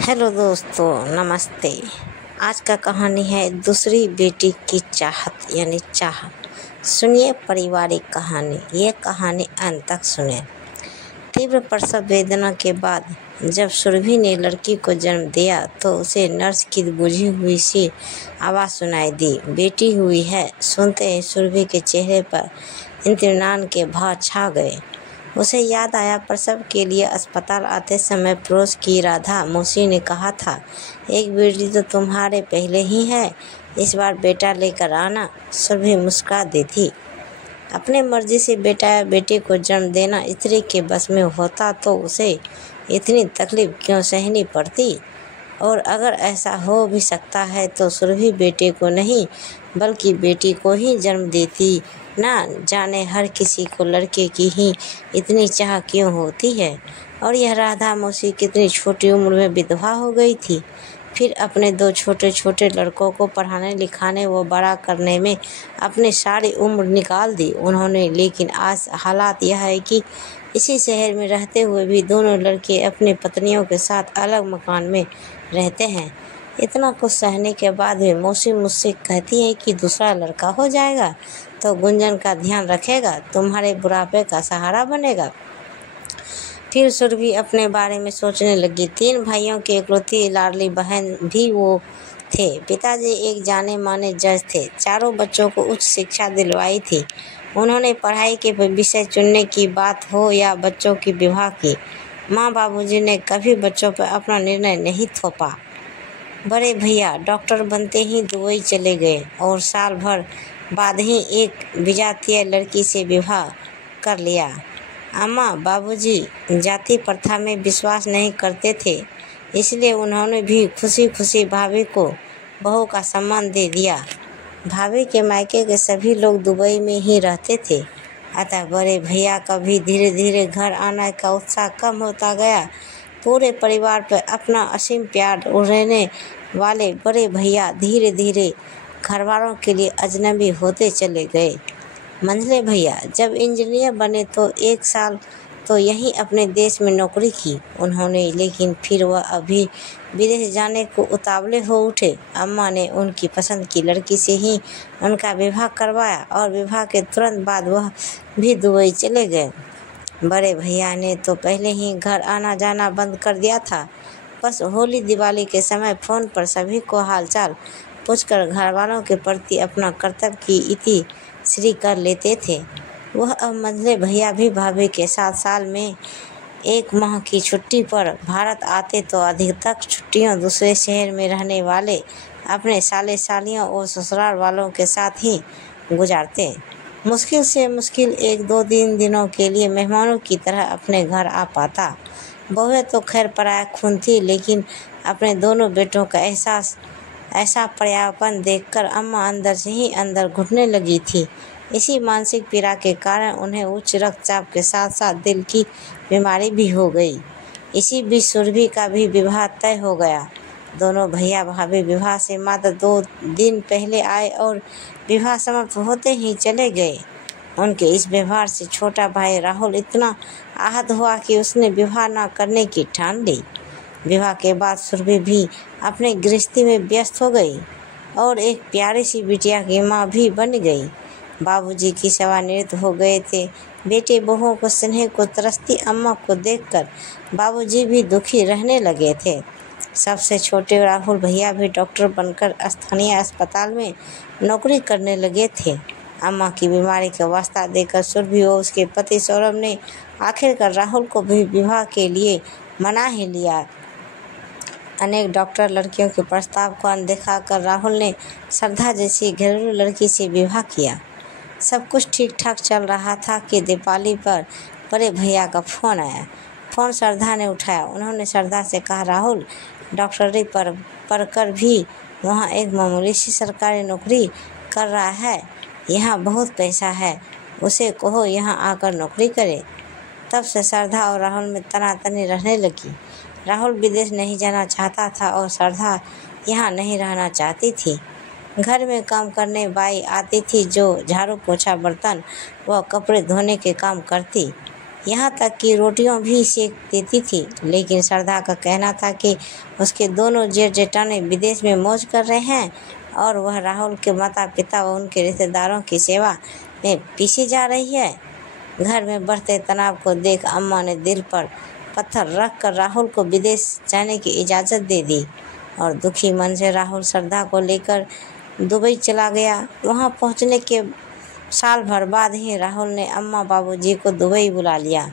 Hello दोस्तों, नमस्ते। आज का कहानी है दूसरी बेटी की चाहत यानी चाह। सुनिए पारिवारिक कहानी। ये कहानी अंत तक सुने। तीव्र प्रसव वेदना के बाद जब सुरभि ने लड़की को जन्म दिया तो उसे नर्स की बुझी हुई सी आवाज़ सुनाई दी, बेटी हुई है। सुनते ही सुरभि के चेहरे पर इत्मीनान के भाव छा गए। उसे याद आया प्रसव के लिए अस्पताल आते समय पड़ोस की राधा मौसी ने कहा था, एक बेटी तो तुम्हारे पहले ही है, इस बार बेटा लेकर आना। सुरभि मुस्कुरा दी थी। अपने मर्जी से बेटा या बेटी को जन्म देना स्त्री के बस में होता तो उसे इतनी तकलीफ क्यों सहनी पड़ती। और अगर ऐसा हो भी सकता है तो सुरभि बेटे को नहीं बल्कि बेटी को ही जन्म देती। ना जाने हर किसी को लड़के की ही इतनी चाह क्यों होती है। और यह राधा मौसी कितनी छोटी उम्र में विधवा हो गई थी। फिर अपने दो छोटे छोटे लड़कों को पढ़ाने लिखाने व बड़ा करने में अपनी सारी उम्र निकाल दी उन्होंने। लेकिन आज हालात यह है कि इसी शहर में रहते हुए भी दोनों लड़के अपनी पत्नियों के साथ अलग मकान में रहते हैं। इतना कुछ सहने के बाद भी मौसी मुझसे कहती है कि दूसरा लड़का हो जाएगा तो गुंजन का ध्यान रखेगा, तुम्हारे बुढ़ापे का सहारा बनेगा। फिर सुरभि अपने बारे में सोचने लगी। 3 भाइयों की इकलौती लाडली बहन भी वो थे। पिताजी एक जाने माने जज थे, चारों बच्चों को उच्च शिक्षा दिलवाई थी। उन्होंने पढ़ाई के विषय चुनने की बात हो या बच्चों की विवाह की, माँ बाबूजी ने कभी बच्चों पर अपना निर्णय नहीं थोपा। बड़े भैया डॉक्टर बनते ही दुबई चले गए और साल भर बाद ही एक विजातीय लड़की से विवाह कर लिया। अम्मा बाबूजी जाति प्रथा में विश्वास नहीं करते थे, इसलिए उन्होंने भी खुशी खुशी भाभी को बहू का सम्मान दे दिया। भाभी के मायके के सभी लोग दुबई में ही रहते थे, अतः बड़े भैया का भी धीरे धीरे घर आने का उत्साह कम होता गया। पूरे परिवार पर अपना असीम प्यार उड़ने वाले बड़े भैया धीरे धीरे घरवालों के लिए अजनबी होते चले गए। मंझले भैया जब इंजीनियर बने तो 1 साल तो यहीं अपने देश में नौकरी की उन्होंने, लेकिन फिर वह अभी विदेश जाने को उतावले हो उठे। अम्मा ने उनकी पसंद की लड़की से ही उनका विवाह करवाया और विवाह के तुरंत बाद वह भी दुबई चले गए। बड़े भैया ने तो पहले ही घर आना जाना बंद कर दिया था। बस होली दिवाली के समय फ़ोन पर सभी को हालचाल पूछकर घर वालों के प्रति अपना कर्तव्य की इति श्री कर लेते थे। वह अब मंझले भैया भी भाभी के साथ साल में 1 माह की छुट्टी पर भारत आते तो अधिकतर छुट्टियां दूसरे शहर में रहने वाले अपने साले सालियों और ससुराल वालों के साथ ही गुजारते। मुश्किल से मुश्किल 1-2 दिनों के लिए मेहमानों की तरह अपने घर आ पाता। बहुएं तो खैर पराया खून थी, लेकिन अपने दोनों बेटों का ऐसा पर्यापन देखकर अम्मा अंदर से ही अंदर घुटने लगी थी। इसी मानसिक पीड़ा के कारण उन्हें उच्च रक्तचाप के साथ साथ दिल की बीमारी भी हो गई। इसी बीच सुरभि का भी विवाह तय हो गया। दोनों भैया भाभी विवाह से मात्र 2 दिन पहले आए और विवाह समाप्त होते ही चले गए। उनके इस व्यवहार से छोटा भाई राहुल इतना आहत हुआ कि उसने विवाह न करने की ठान ली। विवाह के बाद सुरभि भी अपने गृहस्थी में व्यस्त हो गई और एक प्यारी सी बिटिया की माँ भी बन गई। बाबूजी की सेवानिवृत्त हो गए थे। बेटे बहुओं को स्नेह को तरसती अम्मा को देखकर बाबूजी भी दुखी रहने लगे थे। सबसे छोटे राहुल भैया भी डॉक्टर बनकर स्थानीय अस्पताल में नौकरी करने लगे थे। अम्मा की बीमारी का वास्ता देकर सुरभि और उसके पति सौरभ ने आखिरकार राहुल को भी विवाह के लिए मना ही लिया। अनेक डॉक्टर लड़कियों के प्रस्ताव को अनदेखा कर राहुल ने श्रद्धा जैसी घरेलू लड़की से विवाह किया। सब कुछ ठीक ठाक चल रहा था कि दीपावली पर बड़े भैया का फ़ोन आया। फ़ोन श्रद्धा ने उठाया। उन्होंने श्रद्धा से कहा, राहुल डॉक्टरी पढ़कर भी वहाँ एक मामूली सी सरकारी नौकरी कर रहा है, यहाँ बहुत पैसा है, उसे कहो यहाँ आकर नौकरी करे। तब से श्रद्धा और राहुल में तनातनी रहने लगी। राहुल विदेश नहीं जाना चाहता था और श्रद्धा यहाँ नहीं रहना चाहती थी। घर में काम करने बाई आती थी जो झाड़ू पोछा बर्तन व कपड़े धोने के काम करती। यहाँ तक कि रोटियों भी सेक देती थी। लेकिन श्रद्धा का कहना था कि उसके दोनों जेठ जेठानी विदेश में मौज कर रहे हैं और वह राहुल के माता पिता व उनके रिश्तेदारों की सेवा में पीछे जा रही है। घर में बढ़ते तनाव को देख अम्मा ने दिल पर पत्थर रख कर राहुल को विदेश जाने की इजाज़त दे दी और दुखी मन से राहुल श्रद्धा को लेकर दुबई चला गया। वहां पहुंचने के साल भर बाद ही राहुल ने अम्मा बाबूजी को दुबई बुला लिया।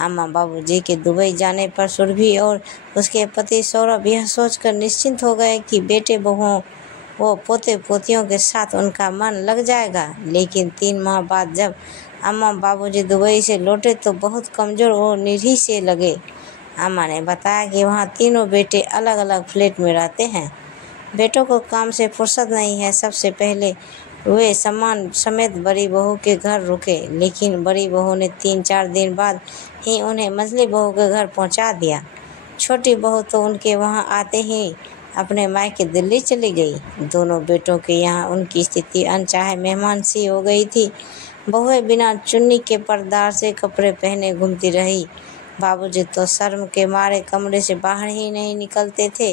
अम्मा बाबूजी के दुबई जाने पर सुरभि और उसके पति सौरभ यह सोचकर निश्चिंत हो गए कि बेटे बहुओं वो पोते पोतियों के साथ उनका मन लग जाएगा। लेकिन 3 माह बाद जब अम्मा बाबूजी दुबई से लौटे तो बहुत कमज़ोर और निरीह से लगे। अम्मा ने बताया कि वहाँ तीनों बेटे अलग अलग फ्लैट में रहते हैं। बेटों को काम से फुर्सत नहीं है। सबसे पहले वे सामान समेत बड़ी बहू के घर रुके, लेकिन बड़ी बहू ने 3-4 दिन बाद ही उन्हें मंझली बहू के घर पहुंचा दिया। छोटी बहू तो उनके वहां आते ही अपने मायके दिल्ली चली गई। दोनों बेटों के यहाँ उनकी स्थिति अनचाहे मेहमान सी हो गई थी। बहुएं बिना चुन्नी के पर्दार से कपड़े पहने घूमती रही। बाबूजी तो शर्म के मारे कमरे से बाहर ही नहीं निकलते थे।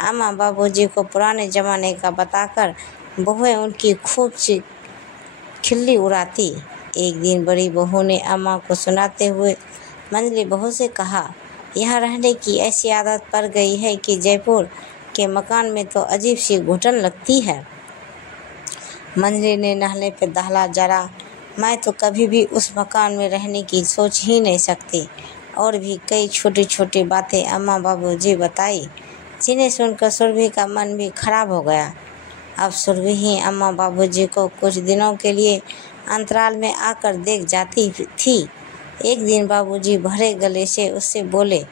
अम्मा बाबूजी को पुराने ज़माने का बताकर बहुएं उनकी खूब खिल्ली उड़ाती। एक दिन बड़ी बहू ने अम्मा को सुनाते हुए मंझली बहू से कहा, यहाँ रहने की ऐसी आदत पड़ गई है कि जयपुर के मकान में तो अजीब सी घुटन लगती है। मंझली ने नहले पे दहला जरा, मैं तो कभी भी उस मकान में रहने की सोच ही नहीं सकती। और भी कई छोटी छोटी बातें अम्मा बाबूजी बताई, जिन्हें सुनकर सुरभि का मन भी खराब हो गया। अब सुरभि ही अम्मा बाबूजी को कुछ दिनों के लिए अंतराल में आकर देख जाती थी। एक दिन बाबूजी भरे गले से उससे बोले,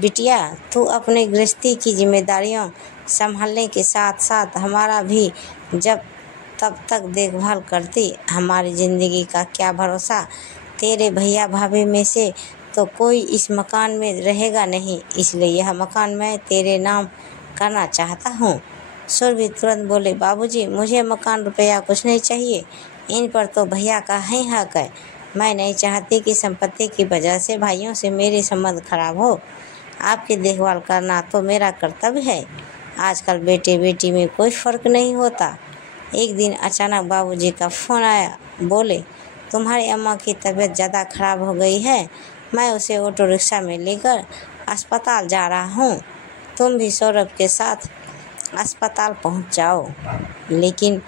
बिटिया तू अपने गृहस्थी की जिम्मेदारियों संभालने के साथ साथ हमारा भी जब तब तक देखभाल करती। हमारी ज़िंदगी का क्या भरोसा। तेरे भैया भाभी में से तो कोई इस मकान में रहेगा नहीं, इसलिए यह मकान मैं तेरे नाम करना चाहता हूँ। सुरभि तुरंत बोले, बाबूजी मुझे मकान रुपया कुछ नहीं चाहिए, इन पर तो भैया का ही हक है। मैं नहीं चाहती कि संपत्ति की वजह से भाइयों से मेरे संबंध खराब हो। आपकी देखभाल करना तो मेरा कर्तव्य है। आजकल बेटे बेटी में कोई फ़र्क नहीं होता। एक दिन अचानक बाबूजी का फ़ोन आया। बोले, तुम्हारी अम्मा की तबीयत ज़्यादा खराब हो गई है, मैं उसे ऑटो रिक्शा में लेकर अस्पताल जा रहा हूँ। तुम भी सौरभ के साथ अस्पताल पहुँच जाओ। लेकिन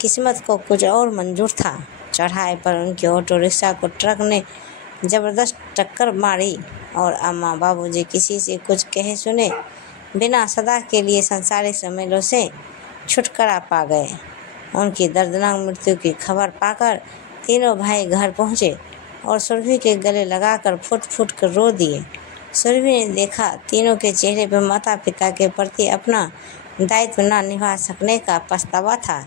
किस्मत को कुछ और मंजूर था। चढ़ाई पर उनके ऑटो रिक्शा को ट्रक ने ज़बरदस्त टक्कर मारी और अम्मा बाबूजी किसी से कुछ कहे सुने बिना सदा के लिए संसारिक झमेलों से छुटकारा पा गए। उनकी दर्दनाक मृत्यु की खबर पाकर तीनों भाई घर पहुँचे और सुरभि के गले लगाकर फुट फुट कर रो दिए। सुरभि ने देखा तीनों के चेहरे पर माता पिता के प्रति अपना दायित्व न निभा सकने का पछतावा था।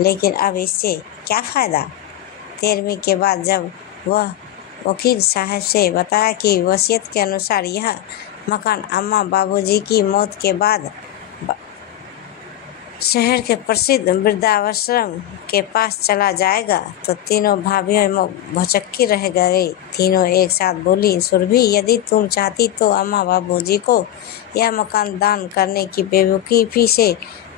लेकिन अब इससे क्या फ़ायदा। 13वीं के बाद जब वह वकील साहब से बताया कि वसीयत के अनुसार यह मकान अम्मा बाबूजी की मौत के बाद शहर के प्रसिद्ध वृद्धाश्रम के पास चला जाएगा, तो तीनों भाभियों भौचक्की रह गई। तीनों एक साथ बोली, सुरभि यदि तुम चाहती तो अम्मा बाबूजी को यह मकान दान करने की बेवकूफ़ी से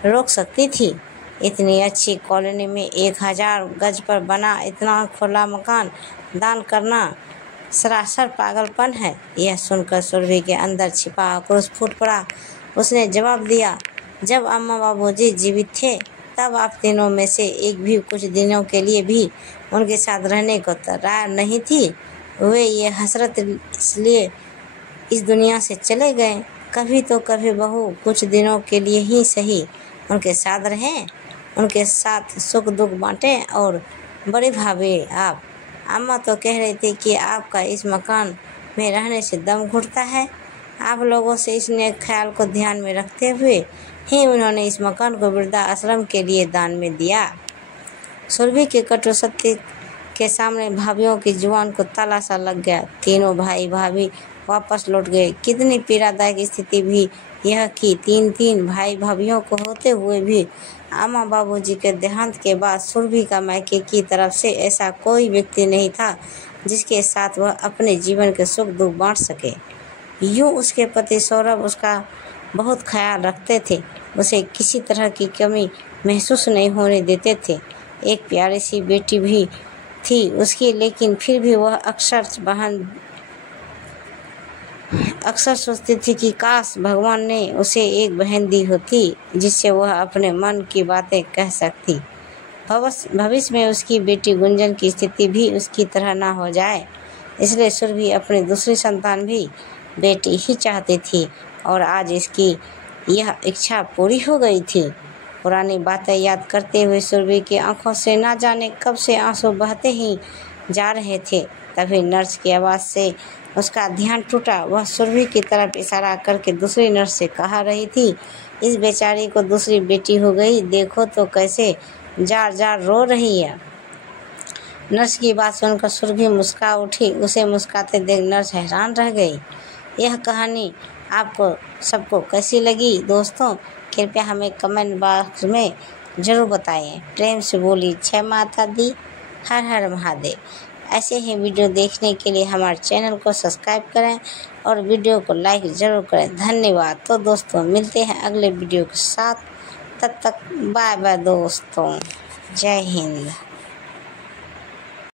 रोक सकती थी। इतनी अच्छी कॉलोनी में 1000 गज पर बना इतना खुला मकान दान करना सरासर पागलपन है। यह सुनकर सुरभि के अंदर छिपा आक्रोश फूट पड़ा। उसने जवाब दिया, जब अम्मा बाबूजी जीवित थे तब आप तीनों में से एक भी कुछ दिनों के लिए भी उनके साथ रहने को तैयार नहीं थी। वे ये हसरत इसलिए इस दुनिया से चले गए। कभी तो कभी बहू कुछ दिनों के लिए ही सही उनके साथ रहें, उनके साथ सुख दुख बांटें। और बड़ी भाभी आप अम्मा तो कह रही थी कि आपका इस मकान में रहने से दम घुटता है। आप लोगों से इस नेक ख्याल को ध्यान में रखते हुए ही उन्होंने इस मकान को वृद्धा आश्रम के लिए दान में दिया। सुरभि के कटु सत्य के सामने भाभियों की जुबान को ताला सा लग गया। तीनों भाई भाभी वापस लौट गए। कितनी पीड़ादायक स्थिति भी यह कि 3 भाई भाभियों को होते हुए भी अम्मा बाबूजी के देहांत के बाद सुरभि का मायके की तरफ से ऐसा कोई व्यक्ति नहीं था जिसके साथ वह अपने जीवन के सुख दुख बांट सके। यूँ उसके पति सौरभ उसका बहुत ख्याल रखते थे, उसे किसी तरह की कमी महसूस नहीं होने देते थे। एक प्यारी सी बेटी भी थी उसकी, लेकिन फिर भी वह अक्सर सोचती थी कि काश भगवान ने उसे एक बहन दी होती जिससे वह अपने मन की बातें कह सकती। भविष्य में उसकी बेटी गुंजन की स्थिति भी उसकी तरह ना हो जाए, इसलिए सुरभि अपनी दूसरी संतान भी बेटी ही चाहती थी और आज इसकी यह इच्छा पूरी हो गई थी। पुरानी बातें याद करते हुए सुरभि की आंखों से ना जाने कब से आंसू बहते ही जा रहे थे। तभी नर्स की आवाज़ से उसका ध्यान टूटा। वह सुरभि की तरफ इशारा करके दूसरी नर्स से कह रही थी, इस बेचारी को दूसरी बेटी हो गई, देखो तो कैसे जार जार रो रही है। नर्स की बात सुनकर सुरभि मुस्कुरा उठी। उसे मुस्कुराते देख नर्स हैरान रह गई। यह कहानी आपको सबको कैसी लगी दोस्तों, कृपया हमें कमेंट बॉक्स में ज़रूर बताएं। प्रेम से बोली जय माता दी, हर हर महादेव। ऐसे ही वीडियो देखने के लिए हमारे चैनल को सब्सक्राइब करें और वीडियो को लाइक ज़रूर करें। धन्यवाद। तो दोस्तों मिलते हैं अगले वीडियो के साथ, तब तक बाय बाय दोस्तों, जय हिंद।